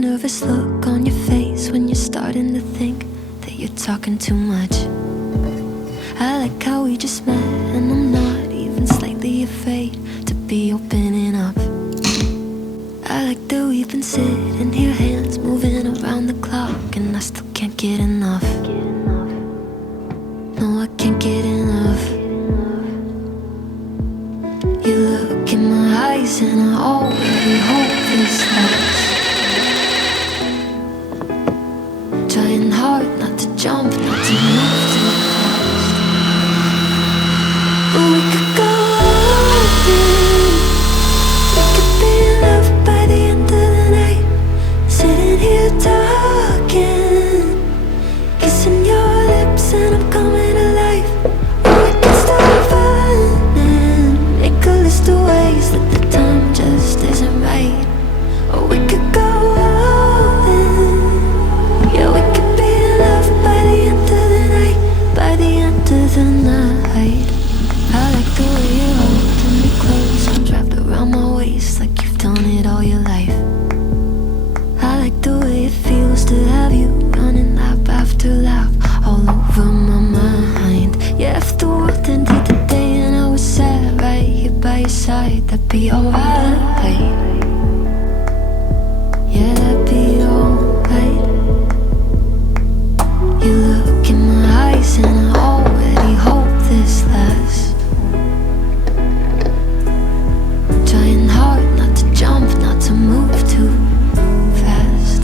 that nervous look on your face when you're starting to think that you're talking too much. I like how we just met and I'm not even slightly afraid to be opening up. I like that we've been sitting here, hands moving around the clock, and I still can't get enough. No, I can't get enough. You look in my eyes and I already hope this lasts. Trying hard not to jump, not to move too fast. But we could go all in. We could be in love by the end of the night. Sitting here talking, kissing your lips and I'm coming alive. Or we could start running, make a list of ways that the time just isn't right. Or we could go all in. Yeah, we could be in love by the end of the night, by the end of the night. I like the way you're holding me close and wrapped around my waist like you've done it all your life. I like the way it feels to have you running lap after lap all over my mind. Yeah, if the world ended today and I was sat right here by your side, that'd be alright. Yeah, that'd be alright. You look in my eyes and I already hope this lasts. Trying hard not to jump, not to move too fast.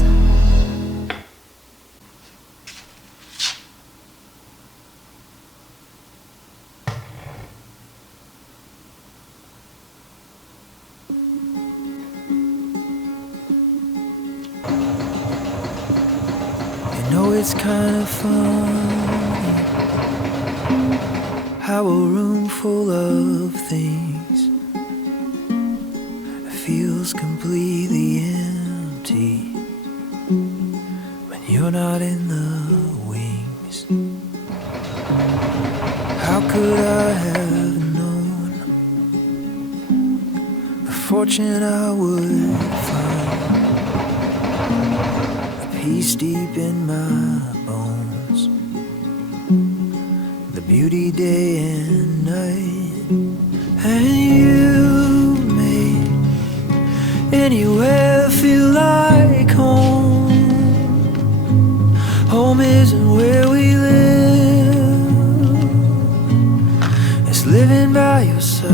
You know it's kind of funny how a room full of things feels completely empty when you're not in the wings. How could I have known the fortune I would find, a peace deep in my bones, the beauty day and night, and you made anywhere feel like home. Home isn't where we live, it's living by your side.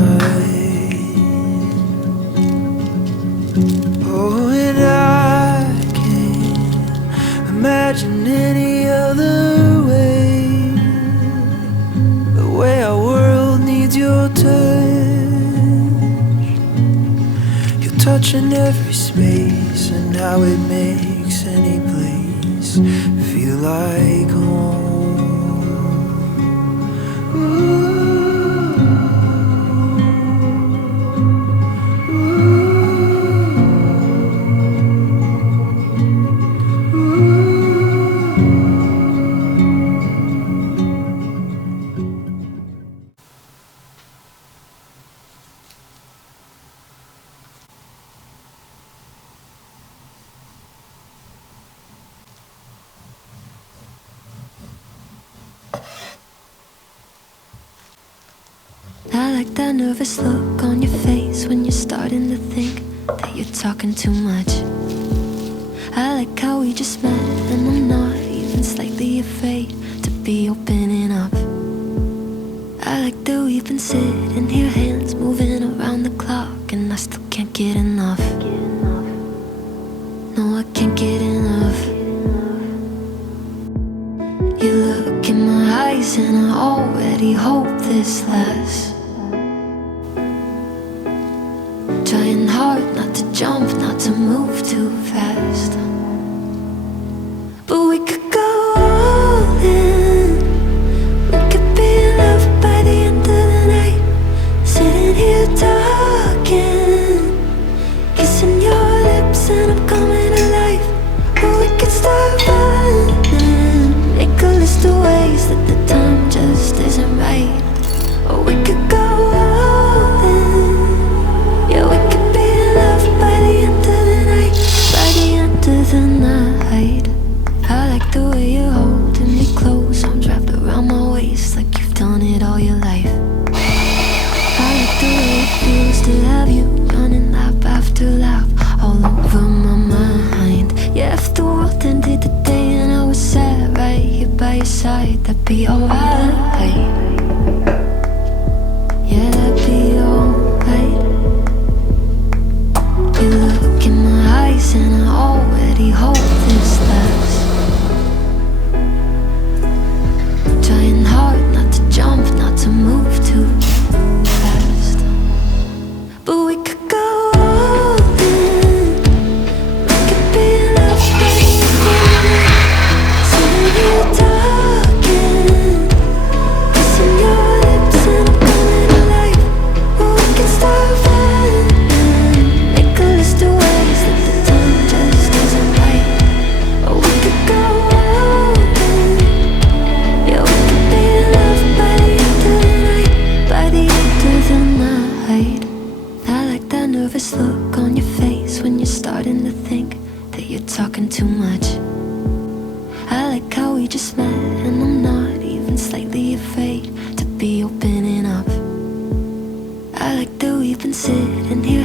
Oh, and I can't imagine any other way, the way our world needs your touch. You're touching every space and how it makes any place feel like home. I like that nervous look on your face when you're starting to think that you're talking too much. I like how we just met and I'm not even slightly afraid to be opening up. I like that we've been sitting here, hands moving around the clock, and I still can't get enough. No, I can't get enough. You look in my eyes and I already hope this lasts. Trying hard not to jump, not to move too fast. But we could go all in. We could be in love by the end of the night. Sitting here talking, kissing your lips and I'm coming alive. Or we could start running, make a list of ways that the time just isn't right. Or we could go all in. Yeah, we could be in love by the end of the night, by the end of the of you running lap after lap all over my mind. Yeah, if the world ended today and I was sad right here by your side, that'd be alright. Yeah, that'd be alright. You look in my eyes and I already hope this lasts. Trying hard not to jump, not to move too fast. But we could go all in. We could be loved by the sitting here talking, kissing your lips and I'm coming alive. Or we can start running, make a list of ways that the time just isn't right. Or we could go all in. Yeah, we could be loved by the end of the night, by the end of the night. I like that nervous look on your face when you're starting to think that you're talking too much. I like how we just met and I'm not even slightly afraid to be opening up. I like that we've been sitting here